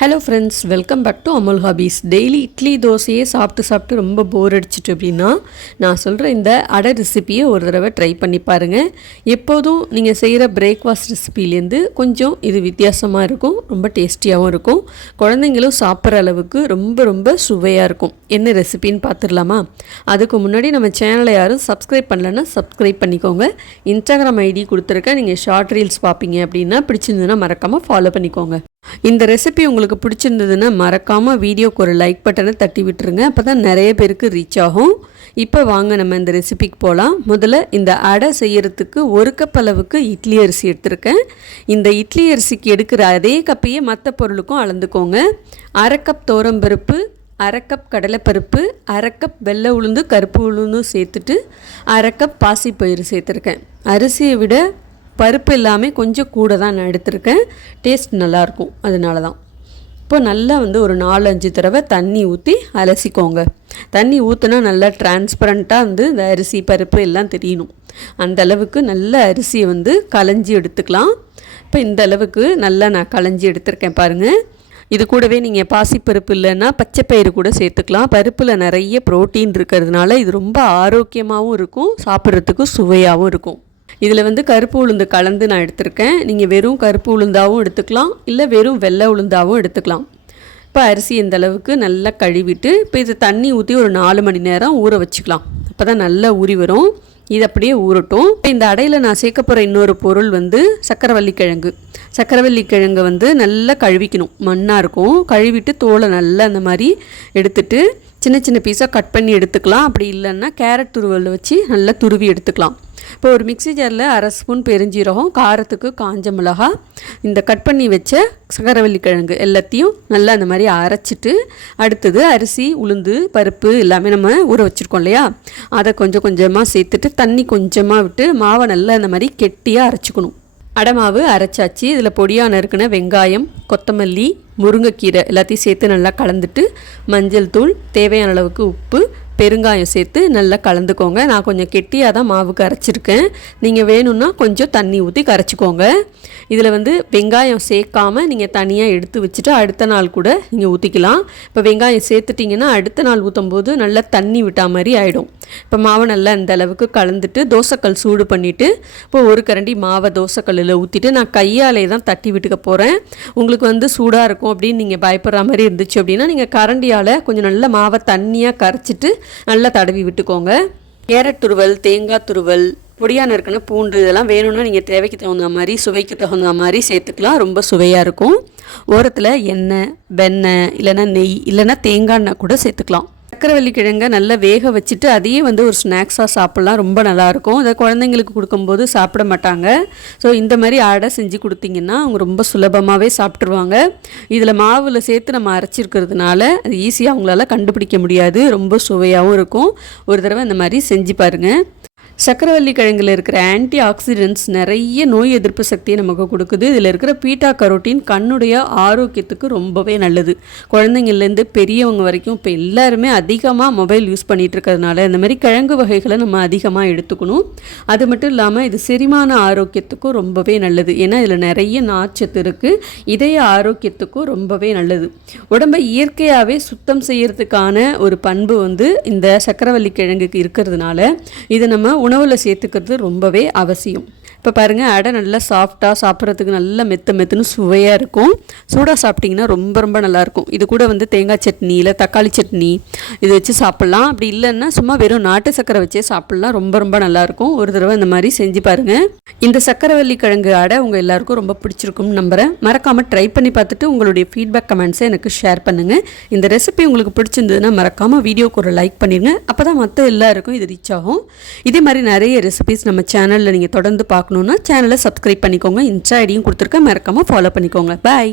Hello friends welcome back to Amul hobbies daily idli தோசையே சாப்பிட்டு சாப்பிட்டு ரொம்ப போர் அடிச்சிட்டு அப்படின்னா நான் சொல்கிற இந்த அடை ரெசிப்பியை ஒரு தடவை ட்ரை பண்ணி பாருங்கள் எப்போதும் நீங்கள் செய்கிற பிரேக்ஃபாஸ்ட் ரெசிப்பிலேருந்து கொஞ்சம் இது வித்தியாசமாக இருக்கும் ரொம்ப டேஸ்டியாகவும் இருக்கும். குழந்தைங்களும் சாப்பிட்ற அளவுக்கு ரொம்ப ரொம்ப சுவையாக இருக்கும். என்ன ரெசிபின்னு பார்த்துடலாமா அதுக்கு முன்னாடி நம்ம சேனலை யாரும் சப்ஸ்கிரைப் பண்ணலன்னா சப்ஸ்கிரைப் பண்ணிக்கோங்க. இன்ஸ்டாகிராம் ஐடி கொடுத்துருக்கேன். நீங்கள் ஷார்ட் ரீல்ஸ் பார்ப்பீங்க அப்படின்னா பிடிச்சிருந்ததுன்னா மறக்காமல் ஃபாலோ பண்ணிக்கோங்க. இந்த ரெசிபி உங்களுக்கு பிடிச்சிருந்ததுன்னா மறக்காமல் வீடியோக்கு ஒரு லைக் பட்டனை தட்டி விட்டுருங்க. அப்போ தான் நிறைய பேருக்கு ரீச் ஆகும். இப்போ வாங்க நம்ம இந்த ரெசிபிக்கு போகலாம் முதல்ல இந்த அடை செய்கிறதுக்கு ஒரு கப் அளவுக்கு இட்லி அரிசி எடுத்திருக்கேன். இந்த இட்லி அரிசிக்கு எடுக்கிற அதே கப்பையே மற்ற பொருளுக்கும் அளந்துக்கோங்க. அரை கப் தோரம்பருப்பு அரை கப் கடலைப்பருப்பு அரை கப் வெள்ளை உளுந்து கருப்பு உளுந்தும் சேர்த்துட்டு அரை கப் பாசிப்பயிறு சேர்த்துருக்கேன். அரிசியை விட பருப்பு எல்லாமே கொஞ்சம் கூட தான் நான் எடுத்திருக்கேன். டேஸ்ட் நல்லாயிருக்கும். அதனால தான் இப்போ நல்லா வந்து ஒரு நாலு அஞ்சு தடவை தண்ணி ஊற்றி அலசிக்கோங்க. தண்ணி ஊற்றினா நல்லா டிரான்ஸ்பரண்ட்டாக வந்து இந்த அரிசி பருப்பு எல்லாம் தெரியணும். அந்த அளவுக்கு நல்ல அரிசியை வந்து களைஞ்சி எடுத்துக்கலாம். இப்போ இந்த அளவுக்கு நல்லா நான் களைஞ்சி எடுத்திருக்கேன் பாருங்கள் இது கூடவே நீங்கள் பாசிப்பருப்பு இல்லைன்னா பச்சைப்பயிறு கூட சேர்த்துக்கலாம். பருப்பில் நிறைய ப்ரோட்டீன் இருக்கிறதுனால இது ரொம்ப ஆரோக்கியமாகவும் இருக்கும் சாப்பிட்றதுக்கு சுவையாகவும் இருக்கும். இதில் வந்து கருப்பு உளுந்து கலந்து நான் எடுத்திருக்கேன். நீங்கள் வெறும் கருப்பு உளுந்தாகவும் எடுத்துக்கலாம். இல்லை வெறும் வெள்ளை உளுந்தாகவும் எடுத்துக்கலாம். இப்போ அரிசி இந்த அளவுக்கு நல்லா கழுவிட்டு இப்போ இது தண்ணி ஊற்றி ஒரு நாலு மணி நேரம் ஊற வச்சுக்கலாம். அப்போ தான் நல்லா ஊறி வரும். இது அப்படியே ஊறட்டும். இப்போ இந்த அடையில் நான் சேர்க்க போகிற இன்னொரு பொருள் வந்து சக்கரவள்ளி கிழங்கு. சக்கரவள்ளி கிழங்கு வந்து நல்லா கழுவிக்கணும். மண்ணாக இருக்கும். கழுவிட்டு தோலை நல்லா அந்த மாதிரி எடுத்துட்டு சின்ன சின்ன பீஸாக கட் பண்ணி எடுத்துக்கலாம். அப்படி இல்லைன்னா கேரட் துருவலை வச்சு நல்லா துருவி எடுத்துக்கலாம். இப்போ ஒரு மிக்சி ஜாரில் அரை ஸ்பூன் பெருஞ்சீரகம் காரத்துக்கு காஞ்ச மிளகா இந்த கட் பண்ணி வச்ச சக்கரவள்ளி கிழங்கு எல்லாத்தையும் நல்லா அந்த மாதிரி அரைச்சிட்டு அடுத்தது அரிசி உளுந்து பருப்பு எல்லாமே நம்ம ஊற வச்சுருக்கோம் இல்லையா? அதை கொஞ்சம் கொஞ்சமாக சேர்த்துட்டு தண்ணி கொஞ்சமாக விட்டு மாவை நல்லா அந்த மாதிரி கெட்டியாக அரைச்சிக்கணும். அடமாவு அரைச்சாச்சு. இதில் பொடியாக நறுக்கின வெங்காயம் கொத்தமல்லி முருங்கைக்கீரை எல்லாத்தையும் சேர்த்து நல்லா கலந்துட்டு மஞ்சள் தூள் தேவையான அளவுக்கு உப்பு பெருங்காயம் சேர்த்து நல்லா கலந்துக்கோங்க. நான் கொஞ்சம் கெட்டியாக தான் மாவு கரைச்சிருக்கேன். நீங்கள் வேணும்னா கொஞ்சம் தண்ணி ஊற்றி கரைச்சிக்கோங்க. இதில் வந்து வெங்காயம் சேர்க்காமல் நீங்கள் தனியாக எடுத்து வச்சுட்டு அடுத்த நாள் கூட நீங்கள் ஊற்றிக்கலாம் இப்போ வெங்காயம் சேர்த்துட்டிங்கன்னா அடுத்த நாள் ஊற்றும் போது நல்லா தண்ணி விட்டா மாதிரி ஆகிடும் இப்போ மாவை நல்லா இந்த அளவுக்கு கலந்துட்டு தோசைக்கல் சூடு பண்ணிவிட்டு இப்போ ஒரு கரண்டி மாவை தோசைக்கல்லில் ஊற்றிட்டு நான் கையாலே தான் தட்டி விட்டுக்க போகிறேன் உங்களுக்கு வந்து சூடாக இருக்கும் அப்படின்னு நீங்கள் பயப்படுற மாதிரி இருந்துச்சு அப்படின்னா நீங்கள் கரண்டியால் கொஞ்சம் நல்ல மாவை தண்ணியாக கரைச்சிட்டு நல்லா தடவி விட்டுக்கோங்க. கேரட் துருவல் தேங்காய் துருவல் பொடியான இருக்குன்னு பூண்டு இதெல்லாம் வேணும்னா நீங்கள் தேவைக்கு தகுந்த மாதிரி சுவைக்கு தகுந்த மாதிரி சேர்த்துக்கலாம். ரொம்ப சுவையாக இருக்கும். ஓரத்தில் எண்ணெய் வெண்ணெய் இல்லைன்னா நெய் இல்லைன்னா தேங்காய் கூட சேர்த்துக்கலாம். சக்கரவள்ளி கிழங்க நல்லா வேக வச்சுட்டு அதையே வந்து ஒரு ஸ்நாக்ஸாக சாப்பிட்லாம். ரொம்ப நல்லாயிருக்கும். அதை குழந்தைங்களுக்கு கொடுக்கும்போது சாப்பிட மாட்டாங்க. ஸோ இந்த மாதிரி ஆடை செஞ்சு கொடுத்தீங்கன்னா அவங்க ரொம்ப சுலபமாகவே சாப்பிட்ருவாங்க இதில் மாவில் சேர்த்து நம்ம அரைச்சிருக்கிறதுனால அது ஈஸியாக அவங்களால கண்டுபிடிக்க முடியாது. ரொம்ப சுவையாகவும் இருக்கும். ஒரு தடவை இந்த மாதிரி செஞ்சு பாருங்கள் சக்கரவள்ளி கிழங்கில் இருக்கிற ஆன்டி ஆக்சிடென்ட்ஸ் நிறைய நோய் எதிர்ப்பு சக்தியை நமக்கு கொடுக்குது. இதில் இருக்கிற பீட்டா கரோட்டின் கண்ணுடைய ஆரோக்கியத்துக்கு ரொம்பவே நல்லது. குழந்தைங்கள்லேருந்து பெரியவங்க வரைக்கும் இப்போ எல்லாருமே அதிகமாக மொபைல் யூஸ் பண்ணிகிட்டு இருக்கிறதுனால இந்த மாதிரி கிழங்கு வகைகளை நம்ம அதிகமாக எடுத்துக்கணும். அது மட்டும் இல்லாமல் இது செரிமான ஆரோக்கியத்துக்கும் ரொம்பவே நல்லது. ஏன்னா இதில் நிறைய நாச்சத்து இருக்குது இதய ஆரோக்கியத்துக்கும் ரொம்பவே நல்லது. உடம்பை இயற்கையாகவே சுத்தம் செய்கிறதுக்கான ஒரு பண்பு வந்து இந்த சக்கரவள்ளி கிழங்குக்கு இருக்கிறதுனால இது நம்ம உணவில் சேர்த்துக்கிறது ரொம்பவே அவசியம். இப்போ பாருங்கள் அடை நல்லா சாஃப்டாக சாப்பிட்றதுக்கு நல்லா மெத்த மெத்துன்னு சுவையாக இருக்கும். சூடாக சாப்பிட்டிங்கன்னா ரொம்ப ரொம்ப நல்லாயிருக்கும் இது கூட வந்து தேங்காய் சட்னி இல்லை தக்காளி சட்னி இது வச்சு சாப்பிட்லாம். அப்படி இல்லைன்னா சும்மா வெறும் நாட்டு சக்கரை வச்சே சாப்பிட்லாம். ரொம்ப ரொம்ப நல்லாயிருக்கும் ஒரு தடவை இந்த மாதிரி செஞ்சு பாருங்கள் இந்த சக்கரவள்ளி கிழங்கு அடை உங்கள் எல்லாருக்கும் ரொம்ப பிடிச்சிருக்கும்னு நம்புகிறேன் மறக்காமல் ட்ரை பண்ணி பார்த்துட்டு உங்களுடைய ஃபீட்பேக் கமெண்ட்ஸை எனக்கு ஷேர் பண்ணுங்கள் இந்த ரெசிபி உங்களுக்கு பிடிச்சிருந்ததுன்னா மறக்காமல் வீடியோக்கு ஒரு லைக் பண்ணிடுங்க அப்போ தான் மற்ற எல்லாருக்கும் இது ரீச் ஆகும். இதே மாதிரி நிறைய ரெசிபிஸ் நம்ம சேனலில் நீங்கள் தொடர்ந்து பார்க்கணும். பார்க்கணுன்னா சேனலை சப்ஸ்கிரைப் பண்ணிக்கோங்க. இன்ஸ்டா ஐடியும் கொடுத்துருக்கேன். மறக்காமல் ஃபாலோ பண்ணிக்கோங்க. பாய்